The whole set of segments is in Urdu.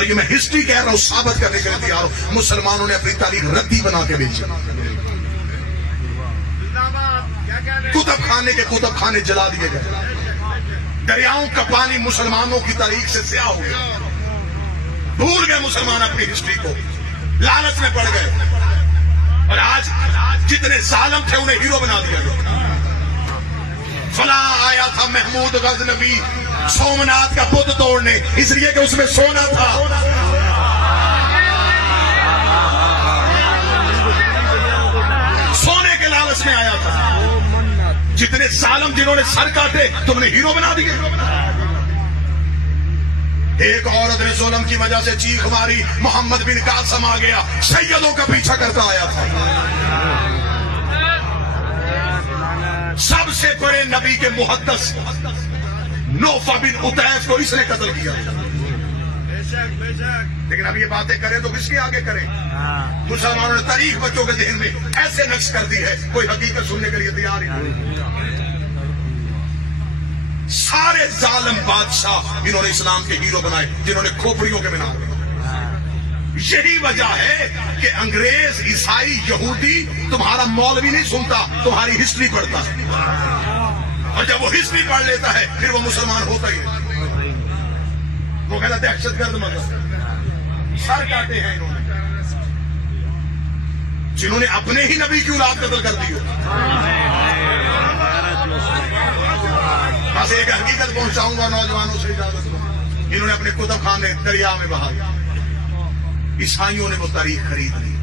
اور یہ میں ہسٹری کہہ رہا ہوں، ثابت کرنے کے لیے تیار ہوں، مسلمانوں نے اپنی تاریخ ردی بنا کے بیچی. کتب خانے کے کتب خانے جلا دیے گئے، دریاؤں کا پانی مسلمانوں کی تاریخ سے سیاہ ہو گیا. بھول گئے مسلمان اپنی ہسٹری کو، لالچ میں پڑ گئے، اور آج جتنے ظالم تھے انہیں ہیرو بنا دیا گیا. فلاں آیا تھا محمود غزنوی سومناتھ کا بت توڑنے، اس لیے کہ اس میں سونا تھا. سونے کے لالچ میں آیا تھا. جتنے ظالم جنہوں نے سر کاٹے تم نے ہیرو بنا دیے. ایک عورت نے ظلم کی وجہ سے چیخ ماری، محمد بن قاسم آ گیا، سیدوں کا پیچھا کرتا آیا تھا. سب سے بڑے نبی کے محدث نوفا بن عتیف کو اس نے قتل کیا. لیکن اب یہ باتیں کریں تو کس کے آگے کریں؟ مسلمانوں نے تاریخ بچوں کے ذہن میں ایسے نقش کر دی ہے، کوئی حقیقت سننے کے لیے تیار ہی نہیں. سارے ظالم بادشاہ انہوں نے اسلام کے ہیرو بنائے، جنہوں نے کھوپڑیوں کے بنا دیے. یہی وجہ ہے کہ انگریز، عیسائی، یہودی تمہارا مولوی نہیں سنتا، تمہاری ہسٹری پڑھتا ہے. اور جب وہ ہسٹری پڑھ لیتا ہے پھر وہ مسلمان ہوتا ہی نہیں. وہ کہتا دہشت گرد مذہب، سر کاٹے ہیں انہوں نے، جنہوں نے اپنے ہی نبی کی اولاد قتل کر دی ہو. بس ایک حقیقت پہنچاؤں گا نوجوانوں سے، اجازت دو. انہوں نے اپنے کتب خانے دریا میں بہا دیا. عیسائیوں نے وہ تاریخ خرید لی.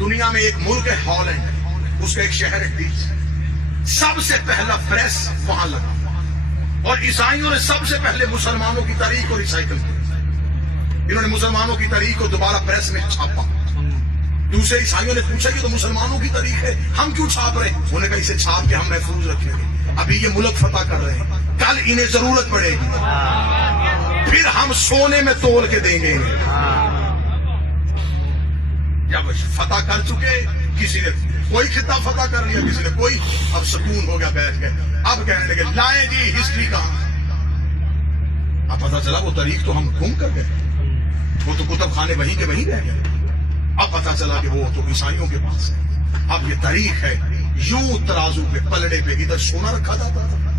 دنیا میں ایک ملک ہے ہالینڈ، اس کا ایک شہر ہے ڈیس، سب سے پہلا پریس وہاں لگا، اور عیسائیوں نے سب سے پہلے مسلمانوں کی تاریخ کو ریسائیکل کیا. انہوں نے مسلمانوں کی تاریخ کو دوبارہ پریس میں چھاپا. دوسرے عیسائیوں نے پوچھا یہ تو مسلمانوں کی تاریخ ہے، ہم کیوں چھاپ رہے ہیں؟ انہوں نے کہا اسے چھاپ کے ہم محفوظ رکھیں گے. ابھی یہ ملک فتح کر رہے ہیں، کل انہیں ضرورت پڑے گی، پھر ہم سونے میں تول کے دیں گے. جب فتح کر چکے، کسی نے کوئی خطہ فتح کر لیا، کسی نے کوئی، اب سکون ہو گیا، بیٹھ گئے. اب کہنے لگے لائیں جی ہسٹری کہاں. اب پتا چلا وہ تاریخ تو ہم گم کر گئے، وہ تو کتب خانے وہیں کے وہیں رہ گئے. اب پتا چلا کہ وہ تو عیسائیوں کے پاس ہے. اب یہ تاریخ ہے، یوں ترازو پہ پلڑے پہ ادھر سونا رکھا جاتا تھا،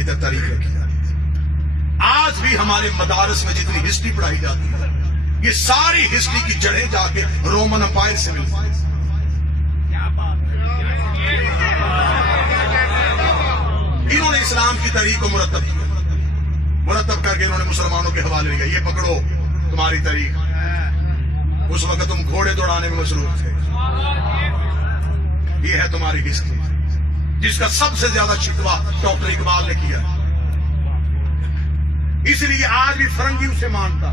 ادھر تاریخ رکھی جاتی تھی. آج بھی ہمارے مدارس میں جتنی ہسٹری پڑھائی جاتی ہے، یہ ساری ہسٹری کی جڑیں جا کے رومن امپائر سے ملتی ہیں. انہوں نے اسلام کی تاریخ کو مرتب کیا، مرتب کر کے انہوں نے مسلمانوں کے حوالے لیا. یہ پکڑو تمہاری تاریخ. اس وقت تم گھوڑے دوڑانے میں مصروف تھے، یہ ہے تمہاری ہسٹری، جس کا سب سے زیادہ شکوہ ڈاکٹر اقبال نے کیا. اس لیے آج بھی فرنگی اسے مانتا.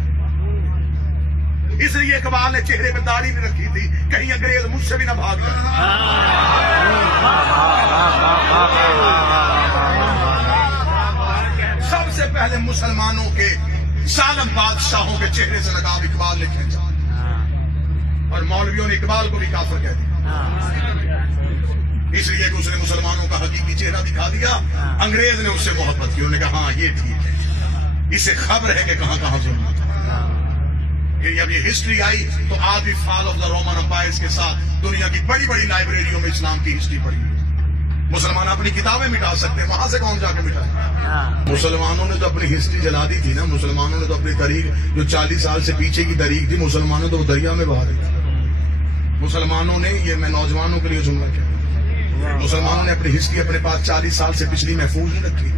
اس لیے اقبال نے چہرے پہ داڑھی بھی رکھی تھی، کہیں انگریز مجھ سے بھی نہ بھاگ جائے. سب سے پہلے مسلمانوں کے ظالم بادشاہوں کے چہرے سے نقاب اقبال نے کھینچا، اور مولویوں نے اقبال کو بھی کافر کہہ دیا، اس لیے کہ اس نے مسلمانوں کا حقیقی چہرہ دکھا دیا. انگریز نے اس سے محبت کی، انہوں نے کہا ہاں یہ ٹھیک ہے، اسے خبر ہے کہ کہاں کہاں ظلم تھا. جب یہ ہسٹری آئی تو آج بھی فال آف دا رومن امپائرز کے ساتھ دنیا کی بڑی بڑی لائبریریوں میں اسلام کی ہسٹری پڑھی. مسلمان اپنی کتابیں مٹا سکتے ہیں، وہاں سے کون جا کے مٹائے؟ مسلمانوں نے تو اپنی ہسٹری جلا دی تھی نا. مسلمانوں نے تو اپنی تاریخ جو 40 سال سے پیچھے کی تاریخ تھی، مسلمانوں نے تو وہ دریا میں بہا دی. مسلمانوں نے، یہ میں نوجوانوں کے لیے جملہ کیا، مسلمانوں نے اپنی ہسٹری اپنے پاس 40 سال سے پچھلی محفوظ نہیں رکھی،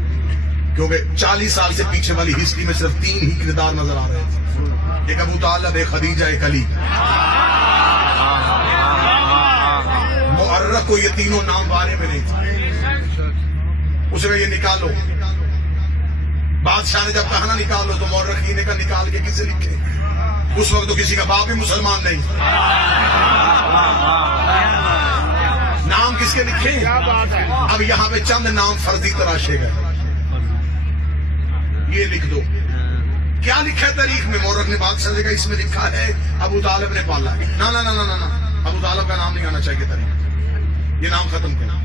کیونکہ 40 سال سے پیچھے والی ہسٹری میں صرف 3 ہی کردار نظر آ رہے تھے. ایک ابو طالب، ایک خدیجہ، ایک علی. مؤرخ کو یہ تینوں نام بارے میں نہیں تھا. اسے میں یہ نکالو، بادشاہ نے جب کہا نا نکالو تو مورخین نے کہا نکال کے کسے لکھے؟ اس وقت تو کسی کا باپ بھی مسلمان نہیں. نام کس کے لکھے؟ اب یہاں پہ چند نام فرضی تراشے گئے. یہ لکھ دو. کیا لکھا ہے تاریخ میں؟ مورخ نے بادشاہ سے کہا اس میں لکھا ہے ابو طالب نے پالا. نا نا نا نا نا، ابو طالب کا نام نہیں آنا چاہیے تاریخ. یہ نام ختم کرنا.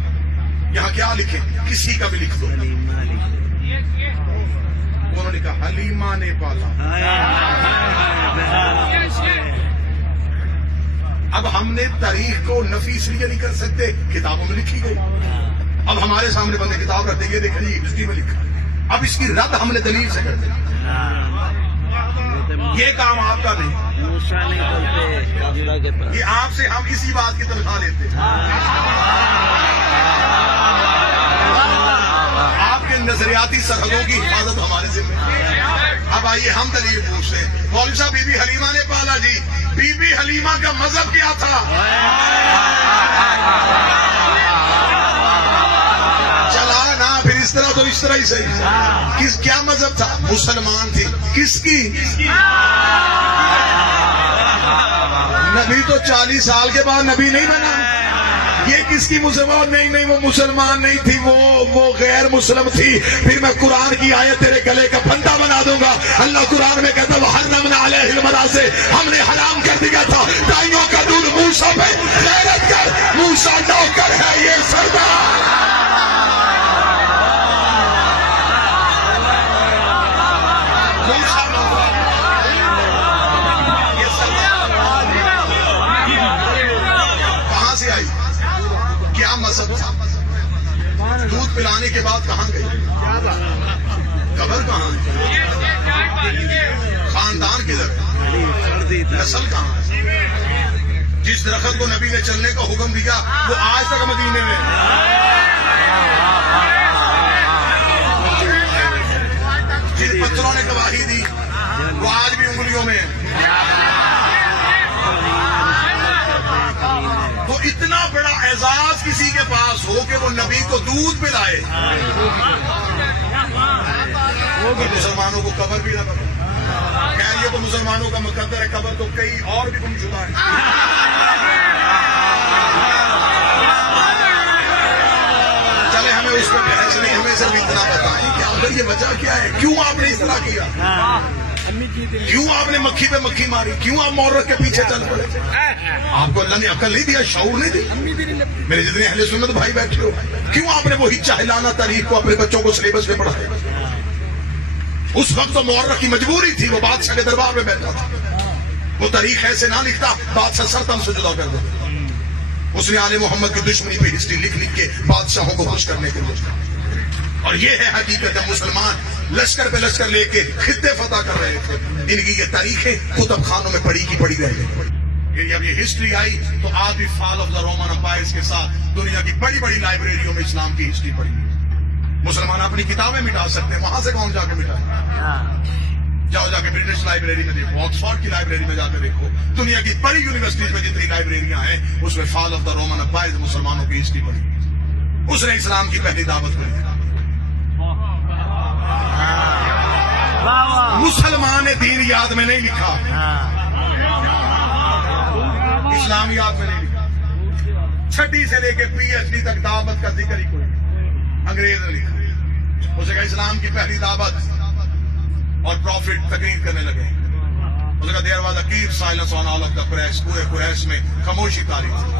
یہاں کیا لکھے؟ کسی کا بھی لکھ دو. انہوں نے کہا حلیمہ نے پالا. اب ہم نے تاریخ کو نفی اس لیے نہیں کر سکتے، کتابوں میں لکھی گئی. اب ہمارے سامنے بندے کتاب رکھتے یہ دیکھیں یہ ہسٹری میں لکھا. اب اس کی رد ہم نے دلیل سے کر دی. یہ کام آپ کا نہیں، یہ آپ سے ہم اسی بات کی تنخواہ لیتے ہیں. آپ کے نظریاتی سرحدوں کی حفاظت ہمارے ذمہ ہے. اب آئیے ہم دلیل پوچھتے ہیں. مولوی صاحب بی بی حلیمہ نے پالا جی، بی بی حلیمہ کا مذہب کیا تھا؟ چلا نا پھر اس طرح تو اس طرح ہی صحیح. کیا مذہب تھا؟ مسلمان تھی. کس کی؟ نبی تو 40 سال کے بعد نبی نہیں بنا. یہ کس کی مسلمان؟ نہیں وہ مسلمان نہیں تھی، وہ غیر مسلم تھی. پھر میں قرآن کی آیت تیرے گلے کا پھندا بنا دوں گا. اللہ قرآن میں کہتا وَحَرَّمْنَا عَلَيْهِ الْمَنَاصِعَ، ہم نے حرام کر دیا تھا دائیوں کا دودھ. موسیٰ پہ غیرت کر، موسیٰ نوکر ہے، یہ سردار. کہاں سے آئی؟ کیا مذہب تھا؟ دودھ پلانے کے بعد کہاں گئی؟ قبر کہاں ہے؟ خاندان کدھر ہے؟ نسل کہاں ہے؟ جس درخت کو نبی نے چلنے کا حکم دیا وہ آج تک مدینے میں جن پتھروں نے گواہی دی وہ آج بھی انگلیوں میں ہے. تو اتنا بڑا اعزاز کسی کے پاس ہو کہ وہ نبی کو دودھ پلائے، مسلمانوں کو قبر بھی نہ پتا. خیر یہ تو مسلمانوں کا مقدر ہے، قبر تو کئی اور بھی گم شدہ ہے. چلے ہمیں اس پر بحث نہیں، ہمیں صرف اتنا بتائیں کہ اگر یہ وجہ کیا ہے، کیوں آپ نے اس طرح کیا، کیوں آپ نے مکھی پہ مکھی ماری، کیوں آپ مورخ کے پیچھے چل پڑے. آپ کو اللہ نے عقل نہیں دیا، شعور نہیں دی. میرے جتنے اہل سنت بھائی بیٹھے ہو، کیوں آپ نے وہی چاہلانہ تاریخ کو اپنے بچوں کو سلیبس میں پڑھایا؟ اس وقت تو مورخ کی مجبوری تھی، وہ بادشاہ کے دربار میں بیٹھا تھا. وہ تاریخ ایسے نہ لکھتا بادشاہ سرتم سے جدا کر دیتا. اس نے آل محمد کی دشمنی پہ ہسٹری لکھ لکھ کے بادشاہوں کو خوش کرنے کے لیے. اور یہ ہے حقیقت، جب مسلمان لشکر پہ لشکر لے کے خطے فتح کر رہے تھے، ان کی یہ تاریخیں کتب خانوں میں پڑھی کی پڑھی رہ گئی. جب یہ ہسٹری آئی تو آج بھی فال آف دا رومن امپائرز کے ساتھ دنیا کی بڑی بڑی لائبریریوں میں اسلام کی ہسٹری پڑھی. مسلمان اپنی کتابیں مٹا سکتے ہیں، وہاں سے کون جا کے مٹائے؟ جاؤ جا کے برٹش لائبریری میں دیکھو، آکسفورڈ کی لائبریری میں جا کے دیکھو. دنیا کی بڑی یونیورسٹیز میں جتنی لائبریریاں ہیں اس میں فال آف دا رومن امپائرز مسلمانوں کی ہسٹری پڑھی. اس نے اسلام کی پہلی دعوت پڑھی. مسلمان نے دین یاد میں نہیں لکھا، اسلام یاد میں نہیں لکھا. چھٹی سے لے کے پی ایچ ڈی تک دعوت کا ذکر ہی کوئی انگریز نے لکھا. اسے کہا اسلام کی پہلی دعوت اور پروفٹ تقریر کرنے لگے. اسے کہا there was a keep silence on all of the Quraysh, پورے قریش میں خاموشی تاری تھی.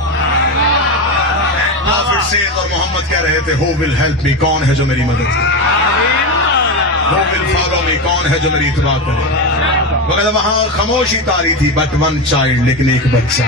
پروفٹ سید اور محمد کہہ رہے تھے ہو ول ہیلپ می، کون ہے جو میری مدد کرے، ہو ول فالو می، کون ہے جو میری اتباع کرے. وہ کہتا وہاں خاموشی تاری تھی، بٹ ون چائلڈ، لیکن ایک بچہ.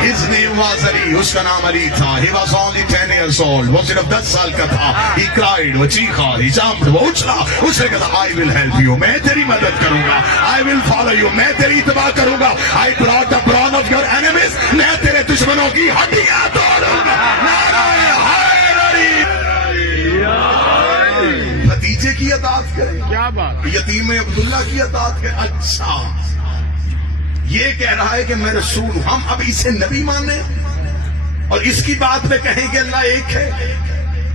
His name was Ali، اس کا نام علی تھا. He was only 10 years old، وہ صرف 10 سال کا تھا. He cried، وہ چیخا. He jumped، وہ اچھلا. اس نے کہا I will help you، میں تیری مدد کروں گا. I will follow you، میں تیری اتباع کروں گا. I brought the brawn of your enemies، میں تیرے دشمنوں کی ہڈیاں توڑوں گا. بھتیجے کی اطاعت کریں، کیا بات، یتیم عبداللہ کی اطاعت کریں. اچھا یہ کہہ رہا ہے کہ میں رسول ہوں، ہم اب اسے نبی مانیں اور اس کی بات پہ کہیں کہ اللہ ایک ہے.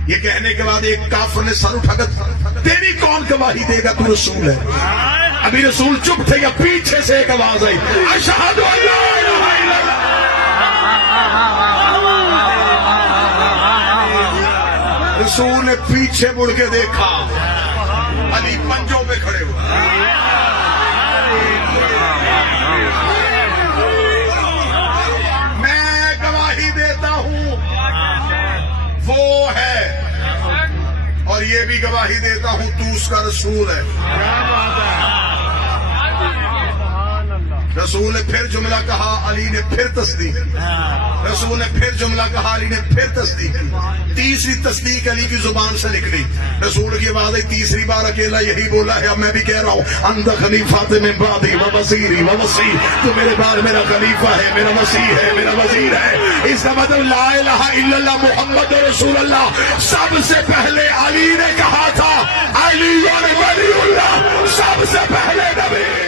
یہ کہنے کے بعد ایک کافر نے سر اٹھا کر تیری کون گواہی دے گا تو رسول ہے. ابھی رسول چپ تھے یا پیچھے سے ایک آواز آئی اشہد ان لا الہ الا اللہ. رسول نے پیچھے مڑ کے دیکھا، علی پنجوں پہ کھڑے ہوئے. میں گواہی دیتا ہوں وہ ہے یہ بھی گواہی دیتا ہوں تو اس کا رسول ہے. رسول نے پھر جملہ کہا, علی نے پھر تصدیق کی. رسول نے پھر جملہ کہا, علی نے پھر تصدیق کی. تیسری تصدیق علی کی زبان سے نکلی. رسول کی آواز تیسری بار اکیلا یہی بولا ہے. اب میں بھی کہہ رہا ہوں, انت خلیفۃ من بعدی و وزیری و وصی, تو میرے بعد میرا خلیفہ ہے, میرا وصی ہے, میرا وزیر ہے. اس کا مطلب لا الہ الا اللہ محمد رسول اللہ سب سے پہلے علی نے کہا تھا. علی ولی اللہ سب سے پہلے نبی.